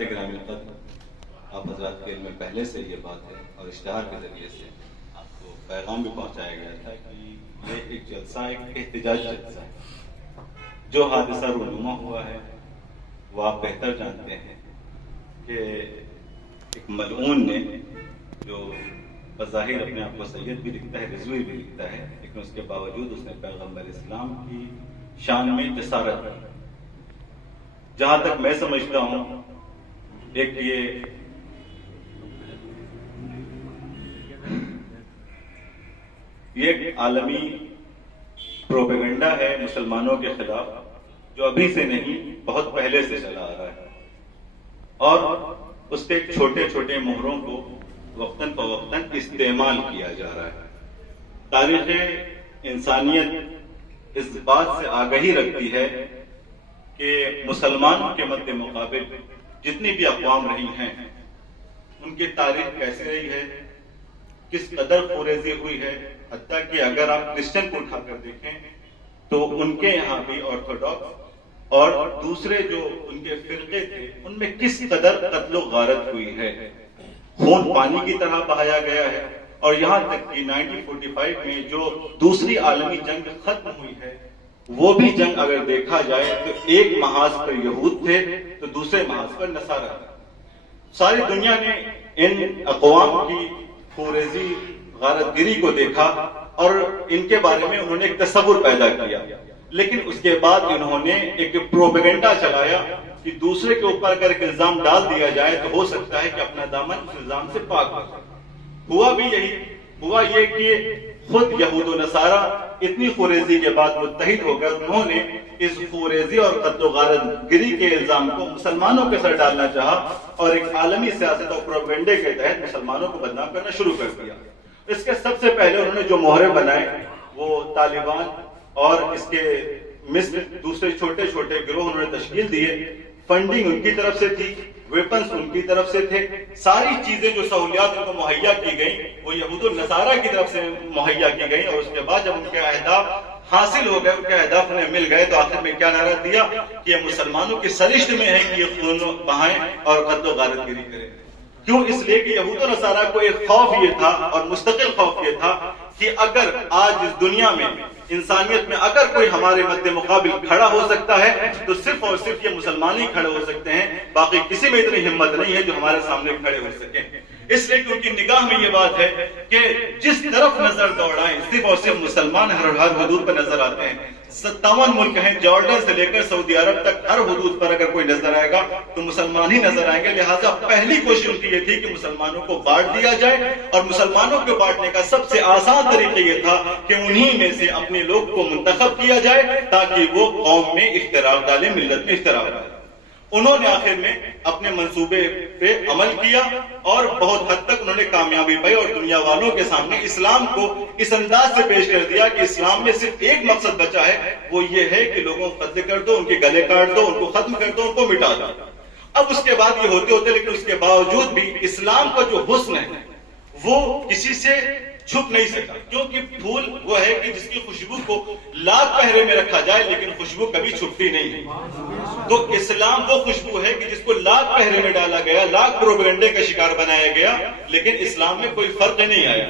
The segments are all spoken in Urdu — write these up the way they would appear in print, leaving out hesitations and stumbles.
حضرات گرامی قدر، آپ حضرات کے علم میں پہلے سے یہ بات ہے اور اشتہار کے ذریعے سے آپ کو پیغام بھی پہنچایا گیا تھا کہ یہ ایک جلسہ، ایک احتجاج جلسہ ہے۔ جو حادثہ رونما ہوا ہے وہ آپ بہتر جانتے ہیں کہ ایک ملعون نے، جو بظاہر اپنے آپ کو سید بھی لکھتا ہے، رضوی بھی لکھتا ہے، لیکن اس کے باوجود اس نے پیغمبر اسلام کی شان میں جسارت کی۔ جہاں تک میں سمجھتا ہوں، ایک یہ ایک عالمی پروپیگنڈا ہے مسلمانوں کے خلاف، جو ابھی سے نہیں بہت پہلے سے چلا آ رہا ہے، اور اس کے چھوٹے چھوٹے مہروں کو وقتاً فوقتاً استعمال کیا جا رہا ہے۔ تاریخ انسانیت اس بات سے آگہی رکھتی ہے کہ مسلمانوں کے مد مقابل جتنی بھی اقوام رہی ہیں، ان کی تاریخ کیسے رہی ہے، کس قدر خوریزی ہوئی ہے۔ حتیٰ کہ اگر آپ کرسچن کو اٹھا کر دیکھیں تو ان کے یہاں بھی آرتھوڈاکس اور دوسرے جو ان کے فرقے تھے، ان میں کس قدر قتل و غارت ہوئی ہے، خون پانی کی طرح بہایا گیا ہے۔ اور یہاں تک کہ 1945 میں جو دوسری عالمی جنگ ختم ہوئی ہے، وہ بھی جنگ اگر دیکھا جائے تو ایک محاذ پر یہود تھے تو دوسرے محاذ پر نصارہ تھے۔ ساری دنیا نے ان اقوام کی خوریزی، غارت گری کو دیکھا اور ان کے بارے میں انہوں نے ایک تصور پیدا کیا، لیکن اس کے بعد انہوں نے ایک پروپیگنڈا چلایا کہ دوسرے کے اوپر اگر ایک الزام ڈال دیا جائے تو ہو سکتا ہے کہ اپنا دامن اس الزام سے پاک ہو جائے۔ ہوا بھی یہی، ہوا یہ کہ خود یہود و نصارہ اتنی خوریزی کے بعد متحد ہو گئے، انہوں نے اس خوریزی اور قتل و غارت گری کے الزام کو مسلمانوں کے سر ڈالنا چاہا اور ایک عالمی سیاست اور پروپیگنڈے کے تحت مسلمانوں کو بدنام کرنا شروع کر دیا۔ اس کے سب سے پہلے انہوں نے جو مہرے بنائے وہ طالبان اور اس کے مصر دوسرے چھوٹے چھوٹے گروہ انہوں نے تشکیل دیے۔ فنڈنگ ان کی طرف سے تھی، ویپنز ان کی طرف سے تھے، ساری چیزیں جو سہولیات ان کو مہیا کی گئیں وہ یہود و نصارہ کی طرف سے مہیا کی گئیں۔ اور اس کے بعد جب ان کے اہداف حاصل ہو گئے، ان کے اہداف انہیں مل گئے، تو آخر میں کیا نعرہ دیا کہ یہ مسلمانوں کی سرشت میں ہے کہ یہ خون بہائیں اور قتل و غارت گری کریں۔ کیوں؟ اس لیے کہ یہود و نصارہ کو ایک خوف یہ تھا اور مستقل خوف یہ تھا کہ اگر آج اس دنیا میں، انسانیت میں اگر کوئی ہمارے مد مقابل کھڑا ہو سکتا ہے تو صرف اور صرف یہ مسلمان ہی کھڑے ہو سکتے ہیں، باقی کسی میں اتنی ہمت نہیں ہے جو ہمارے سامنے کھڑے ہو سکیں۔ اس لیے کہ ان کی نگاہ میں یہ بات ہے کہ جس طرف نظر دوڑائیں صرف اور صرف مسلمان ہر حدود پر نظر آتے ہیں۔ 57 ملک ہیں، جارڈن سے لے کر سعودی عرب تک، ہر حدود پر اگر کوئی نظر آئے گا تو مسلمان ہی نظر آئیں گے۔ لہٰذا پہلی کوشش ان کی یہ تھی کہ مسلمانوں کو بانٹ دیا جائے، اور مسلمانوں کو بانٹنے کا سب سے آسان طریقہ یہ تھا کہ انہی میں سے اپنے لوگ کو منتخب کیا جائے تاکہ وہ قوم میں اختلاف ڈالیں، ملت میں اختلاف ڈالیں۔ انہوں نے آخر میں اپنے منصوبے پہ عمل کیا اور بہت حد تک انہوں نے کامیابی پائی، اور دنیا والوں کے سامنے اسلام کو اس انداز سے پیش کر دیا کہ اسلام میں صرف ایک مقصد بچا ہے، وہ یہ ہے کہ لوگوں کو قتل کر دو، ان کے گلے کاٹ دو، ان کو ختم کر دو، ان کو مٹا دو۔ اب اس کے بعد یہ ہوتے ہوتے، لیکن اس کے باوجود بھی اسلام کا جو حسن ہے وہ کسی سے چھپ نہیں سکتا، کیونکہ پھول وہ ہے کہ جس کی خوشبو کو لاکھ پہرے میں رکھا جائے لیکن خوشبو کبھی چھپتی نہیں ہے۔ تو اسلام وہ خوشبو ہے کہ جس کو لاکھ پہرے میں ڈالا گیا، لاکھ پروپیگنڈے کا شکار بنایا گیا، لیکن اسلام میں کوئی فرق نہیں آیا۔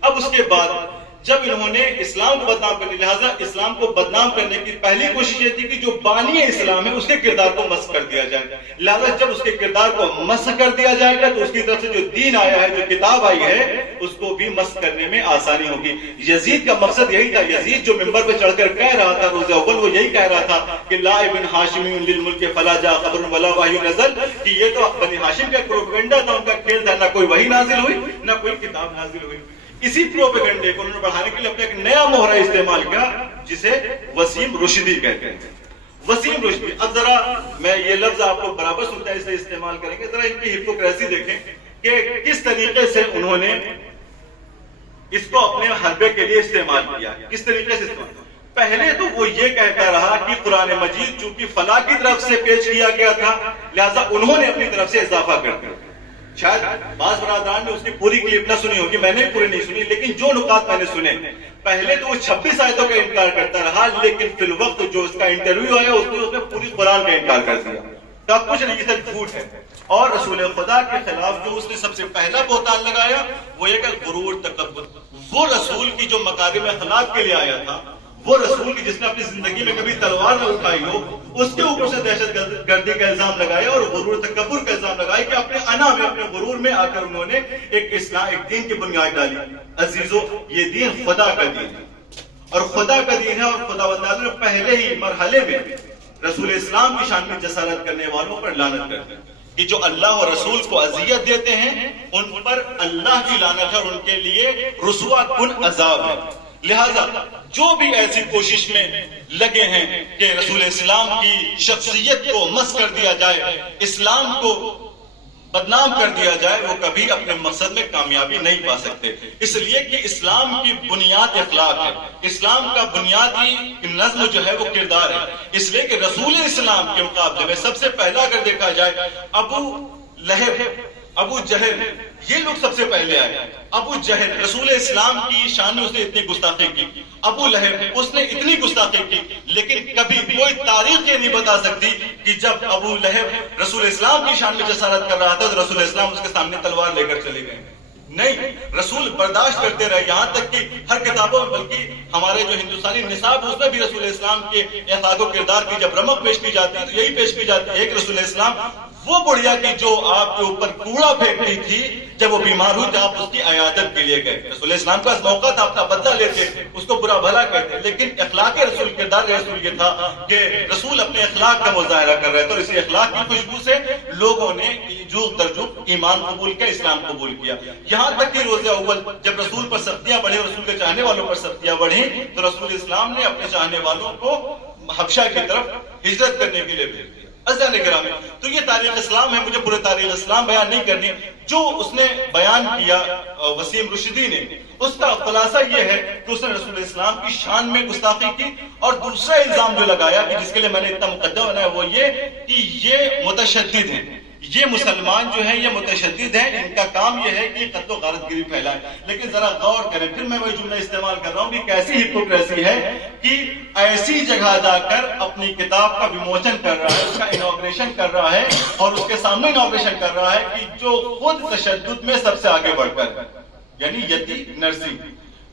اب اس کے بعد جب انہوں نے اسلام کو بدنام کرنے، لہٰذا اسلام کو بدنام کرنے کی پہلی کوشش یہ تھی کہ جو بانی اسلام ہے اس کے کردار کو مسخ کر دیا جائے۔ لہٰذا جب اس کے کردار کو مسخ کر دیا جائے گا تو اس کی طرف سے جو دین آیا ہے، جو کتاب آئی ہے، اس کو بھی مسخ کرنے میں آسانی ہوگی۔ یزید کا مقصد یہی تھا۔ یزید جو منبر پہ چڑھ کر کہہ رہا تھا روز اول، وہ یہی کہہ رہا تھا کہ لا ابن ہاشم للملک فلا جاء خبر ولا وحی نزل، کہ یہ تو بنی ہاشم کا پروپیگنڈا تھا، ان کا کھیل تھا، نہ کوئی وحی نازل ہوئی نہ کوئی کتاب نازل ہوئی۔ اسی پروپیگنڈے کو انہوں نے بڑھانے کے لیے اپنا ایک نیا مہرہ استعمال کیا جسے وسیم رشدی کہتے ہیں۔ وسیم رشدی، اب ذرا میں یہ لفظ آپ کو برابر سنتا ہے اسے استعمال کریں گے، ذرا ان کی ہپوکریسی دیکھیں کہ کس طریقے سے انہوں نے اس کو اپنے حربے کے لیے استعمال کیا، کس طریقے سے استعمال کیا۔ پہلے تو وہ یہ کہتا رہا کہ قرآن مجید چونکہ فلاں کی طرف سے پیش کیا گیا تھا لہذا انہوں نے اپنی طرف سے اضافہ کر دیا۔ شاید بعض برادران نے اس کی پوری کلپ نہ سنی ہوگی، میں نے پوری نہیں سنی، لیکن جو نکات میں نے سنے، پہلے تو وہ 26 آیتوں کا انکار کرتا رہا، لیکن فی الوقت جو اس کا انٹرویو آیا اس نے پوری قرآن کا انکار کر دیا۔ کا کچھ نہیں، یہ سب جھوٹ ہے۔ اور رسول خدا کے خلاف جو اس نے سب سے پہلا بہتان لگایا وہ یہ کہ غرور، تکبر۔ وہ رسول کی جو مکارم اخلاق کے لیے آیا تھا، وہ رسول کی جس نے اپنی زندگی میں کبھی تلوار نہ اٹھائی ہو، اس کے اوپر سے دہشت گردی کا الزام لگایا اور غرور تکبر کا الزام لگایا کہ اپنے انا میں، اپنے غرور میں آ کر انہوں نے ایک دین کی بنیاد ڈالی۔ عزیزو، یہ دین خدا کا دین ہے اور خدا کا دین ہے، اور خدا تعالیٰ نے پہلے ہی مرحلے میں رسول اسلام کی شان میں جسارت کرنے والوں پر لعنت کرتے ہیں کہ جو اللہ اور رسول کو اذیت دیتے ہیں ان پر اللہ کی لعنت ہے اور ان کے لیے رسوا کن عذاب ہے۔ لہذا جو بھی ایسی کوشش میں لگے ہیں کہ رسول اسلام کی شخصیت کو مس کر دیا جائے، اسلام کو بدنام کر دیا جائے، وہ کبھی اپنے مقصد میں کامیابی نہیں پا سکتے، اس لیے کہ اسلام کی بنیاد اخلاق ہے، اسلام کا بنیادی نظم جو ہے وہ کردار ہے، اس لیے کہ رسول اسلام کے مقابلے میں سب سے پہلا اگر دیکھا جائے ابو لہب، ابو جہل، یہ لوگ سب سے پہلے آئے۔ ابو جہل رسول اسلام کی شان میں اس نے اتنی گستاخی کی، ابو لہب اس نے اتنی گستاخی کی، لیکن کبھی کوئی تاریخ یہ نہیں بتا سکتی کہ جب ابو لہب رسول اسلام کی شان میں جسارت کر رہا تھا تو رسول اسلام اس کے سامنے تلوار لے کر چلے گئے۔ نہیں، رسول برداشت کرتے رہے، یہاں تک کہ ہر کتابوں میں، بلکہ ہمارے جو ہندوستانی نصاب اس میں بھی رسول اسلام کے اخلاق و کردار کی جب رمق پیش کی جاتی ہے تو یہی پیش کی جاتی ہے کہ رسول اسلام وہ بڑھیا کی جو آپ کے اوپر کوڑا پھینکتی تھی، جب وہ بیمار ہوئی تو آپ اس کی عیادت کے لیے گئے۔ رسول اسلام کا موقع تھا اپنا بدلہ لیتے، اس کو برا بھلا کہتے، لیکن اخلاق رسول، کردار رسول یہ تھا کہ رسول اپنے اخلاق کا مظاہرہ کر رہے تھے اور اسی اخلاق کی خوشبو سے لوگوں نے جوق ترجوق ایمان قبول کیا، اسلام قبول کیا۔ یہاں تک کہ روز اول جب رسول پر سختیاں بڑھی اور رسول کے چاہنے والوں پر سختیاں بڑھی تو رسول اسلام نے اپنے چاہنے والوں کو حبشہ کی طرف ہجرت کرنے کے لیے بھیج دیا۔ عزیزان گرامی، تو یہ تاریخ اسلام ہے، مجھے پورے تاریخ اسلام بیان نہیں کرنی، جو اس نے بیان کیا وسیم رشدی نے، اس کا خلاصہ یہ ہے کہ اس نے رسول اسلام کی شان میں گستاخی کی، اور دوسرا الزام جو لگایا کہ جس کے لیے میں نے اتنا مقدمہ بنایا وہ یہ کہ یہ متشدد ہیں، یہ مسلمان جو ہیں یہ متشدد ہیں، ان کا کام یہ ہے کہ قتل و غارت گری پھیلائیں۔ لیکن ذرا غور کریں، پھر میں وہی جملہ استعمال کر رہا ہوں کہ کیسی ہپوکریسی ہے کہ ایسی جگہ جا کر اپنی کتاب کا وموچن کر رہا ہے، اس کا انوگریشن کر رہا ہے اور اس کے سامنے انوگریشن کر رہا ہے کہ جو خود تشدد میں سب سے آگے بڑھ کر، یعنی یتی نرسی،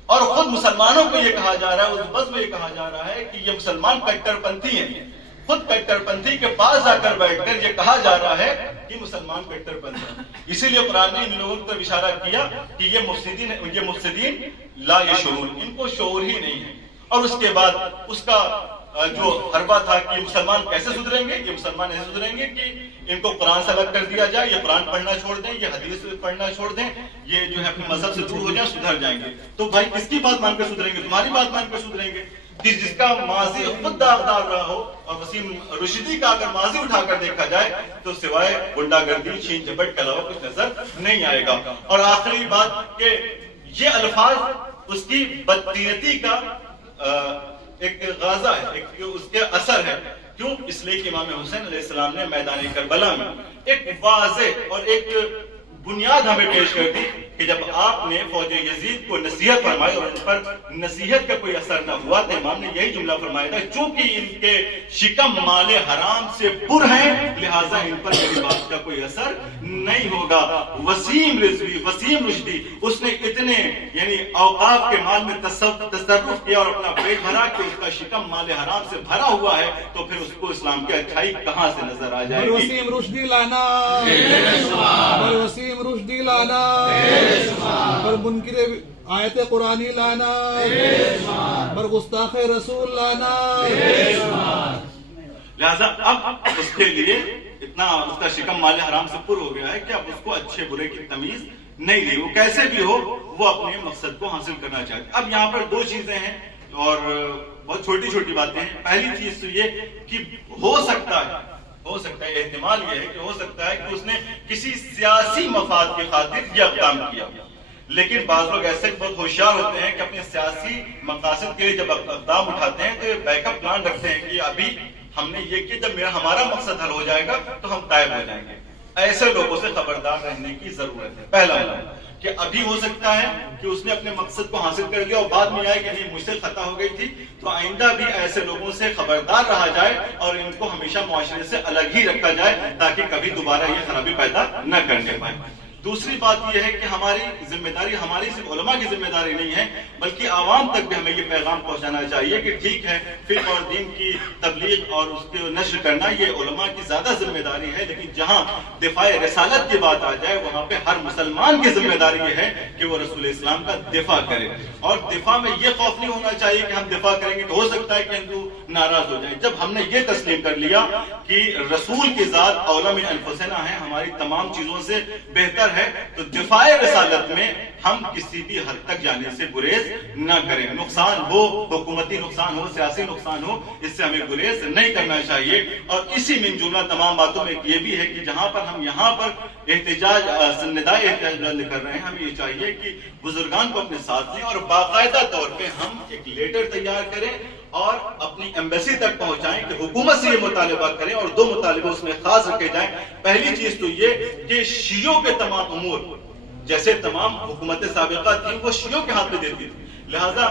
اور خود مسلمانوں کو یہ کہا جا رہا ہے، اس بس میں یہ کہا جا رہا ہے کہ یہ مسلمان کٹر پنتھی ہیں، خود کٹر پنتھی کے پاس جا کر بیٹھ کر یہ کہا جا رہا ہے کہ مسلمان کٹر پنتھی ہیں۔ اسی لیے قرآن نے ان لوگوں کی طرف اشارہ کیا کہ یہ مفسدین لا یشعرون، ان کو شعور ہی نہیں ہے۔ اور اس کے بعد اس کا جو حربہ تھا کہ یہ مسلمان کیسے سدھریں گے، یہ مسلمان ایسے سدھریں گے کہ ان کو قرآن سے الگ کر دیا جائے، یہ قرآن پڑھنا چھوڑ دیں، یہ حدیث پڑھنا چھوڑ دیں، یہ جو ہے اپنے مذہب سے دور ہو جائیں، سدھر جائیں گے۔ تو بھائی کس کی بات مان کر سدھریں گے؟ تمہاری بات مان کر سدھریں گے کہ جس کا ماضی خود داغدار رہا ہو، اور وسیم رشدی کا اگر ماضی اٹھا کر دیکھا جائے تو سوائے غنڈہ گردی، چھین جھپٹ کے علاوہ کچھ نظر نہیں آئے گا۔ اور آخری بات کہ یہ الفاظ اس کی بدتیرتی کا ایک غازہ ہے، ایک اس کے اثر ہے۔ کیوں؟ اس لیے کہ امام حسین علیہ السلام نے میدان کربلا میں ایک واضح اور ایک بنیاد ہمیں پیش کر دی کہ جب آپ نے فوج یزید کو نصیحت فرمائی اور ان پر نصیحت کا کوئی اثر نہ ہوا تو امام نے یہی جملہ فرمایا تھا، چونکہ ان کے شکم مال حرام سے پر ہیں لہٰذا ان پر میری بات کا کوئی اثر نہیں ہوگا۔ وسیم رشدی اس نے اتنے یعنی اوقاف کے مال میں تصرف کیا اور اپنا پیٹ بھرا کہ اس کا شکم مال حرام سے بھرا ہوا ہے، تو پھر اس کو اسلام کی اچھائی کہاں سے نظر آ جائے گی؟ وسیم رشدی لانا، وسیم رشدی لانا، پر منکر آیت قرآنی لانا، پر گستاخ رسول لانا۔ لہذا اب اس کے لیے اتنا اس کا شکم مال حرام سے پر ہو گیا ہے کہ اب اس کو اچھے برے کی تمیز نہیں رہی، وہ کیسے بھی ہو وہ اپنے مقصد کو حاصل کرنا چاہتے۔ اب یہاں پر دو چیزیں ہیں اور بہت چھوٹی چھوٹی باتیں ہیں۔ پہلی چیز تو یہ کہ ہو سکتا ہے احتمال یہ ہے کہ ہو سکتا ہے کہ اس نے کسی سیاسی مفاد کی خاطر یہ اقدام کیا، لیکن بعض لوگ ایسے بہت ہوشیار ہوتے ہیں کہ اپنے سیاسی مقاصد کے لیے جب اقدام اٹھاتے ہیں تو بیک اپ پلان رکھتے ہیں کہ ابھی ہم نے یہ کیا، جب ہمارا مقصد حل ہو جائے گا تو ہم غائب ہو جائیں گے۔ ایسے لوگوں سے خبردار رہنے کی ضرورت ہے، پہلا کہ ابھی ہو سکتا ہے کہ اس نے اپنے مقصد کو حاصل کر لیا اور بعد میں آئے کہ نہیں مجھ سے خطا ہو گئی تھی. تو آئندہ بھی ایسے لوگوں سے خبردار رہا جائے اور ان کو ہمیشہ معاشرے سے الگ ہی رکھا جائے تاکہ کبھی دوبارہ یہ خرابی پیدا نہ کرنے پائے. دوسری بات یہ ہے کہ ہماری ذمہ داری ہماری صرف علماء کی ذمہ داری نہیں ہے بلکہ عوام تک بھی ہمیں یہ پیغام پہنچانا چاہیے کہ ٹھیک ہے فقہ اور دین کی تبلیغ اور اس کو نشر کرنا یہ علماء کی زیادہ ذمہ داری ہے, لیکن جہاں دفاع رسالت کی بات آ جائے وہاں پہ ہر مسلمان کی ذمہ داری یہ ہے کہ وہ رسول اسلام کا دفاع کرے. اور دفاع میں یہ خوف نہیں ہونا چاہیے کہ ہم دفاع کریں گے تو ہو سکتا ہے کہ ہندو ناراض ہو جائیں. جب ہم نے یہ تسلیم کر لیا کہ رسول کی ذات اولی من انفسنا ہے, ہماری تمام چیزوں سے بہتر ہے, تو دفاع رسالت میں ہم کسی بھی حد تک جانے سے گریز نہ کریں. نقصان ہو, حکومتی نقصان ہو, سیاسی نقصان ہو, اس سے ہمیں گریز نہیں کرنا چاہیے. اور اسی من جملہ تمام باتوں میں یہ بھی ہے کہ جہاں پر ہم یہاں پر احتجاج ندائے احتجاج کر رہے ہیں, ہمیں یہ چاہیے کہ بزرگان کو اپنے ساتھ لیں اور باقاعدہ طور پہ ہم ایک لیٹر تیار کریں اور اپنی ایمبیسی تک پہنچائیں کہ حکومت سے یہ مطالبہ کریں. اور 2 مطالبے اس میں خاص رکھے جائیں. پہلی چیز تو یہ کہ شیعوں کے تمام امور جیسے تمام حکومتیں سابقہ تھیں وہ شیعوں کے ہاتھ میں دیتی تھی, لہذا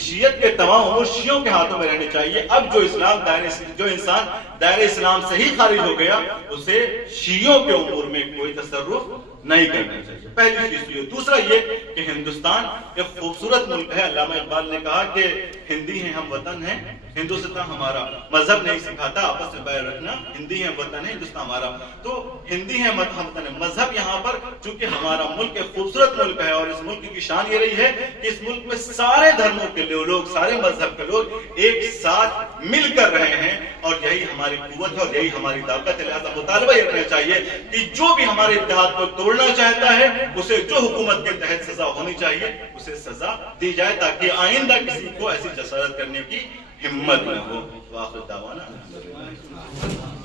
شیعت کے تمام امور شیعوں کے ہاتھوں میں رہنے چاہیے. اب جو انسان دائرہ اسلام سے ہی خارج ہو گیا اسے شیعوں کے امور میں کوئی تصرف نہیں کرنا چاہیے. پہلی چیز یہ. دوسرا یہ کہ ہندوستان ایک خوبصورت ملک ہے. علامہ اقبال نے کہا کہ ہندی ہیں ہم وطن ہیں, ہندوستان ہمارا. مذہب نہیں سکھاتا آپس میں بیر رکھنا, ہندی ہے وطن ہے, ہندوستان ہمارا. تو ہندی ہے وطن ہے. مذہب یہاں پر چونکہ ہمارا ملک ایک خوبصورت ملک ہے اور اس ملک کی شان یہ رہی ہے کہ اس ملک میں سارے دھرموں کے لوگ, سارے مذہب کے لوگ ایک ساتھ مل کر رہے ہیں اور یہی ہماری قوت ہے اور یہی ہماری طاقت ہے. لہذا مطالبہ یہ کرنا چاہیے کہ جو بھی ہمارے اتحاد کو توڑنا چاہتا ہے اسے جو حکومت کے تحت سزا ہونی چاہیے اسے سزا دی جائے تاکہ آئندہ کسی کو ایسی جسارت کرنے کی ہمت نہ ہو. واخر دعوانا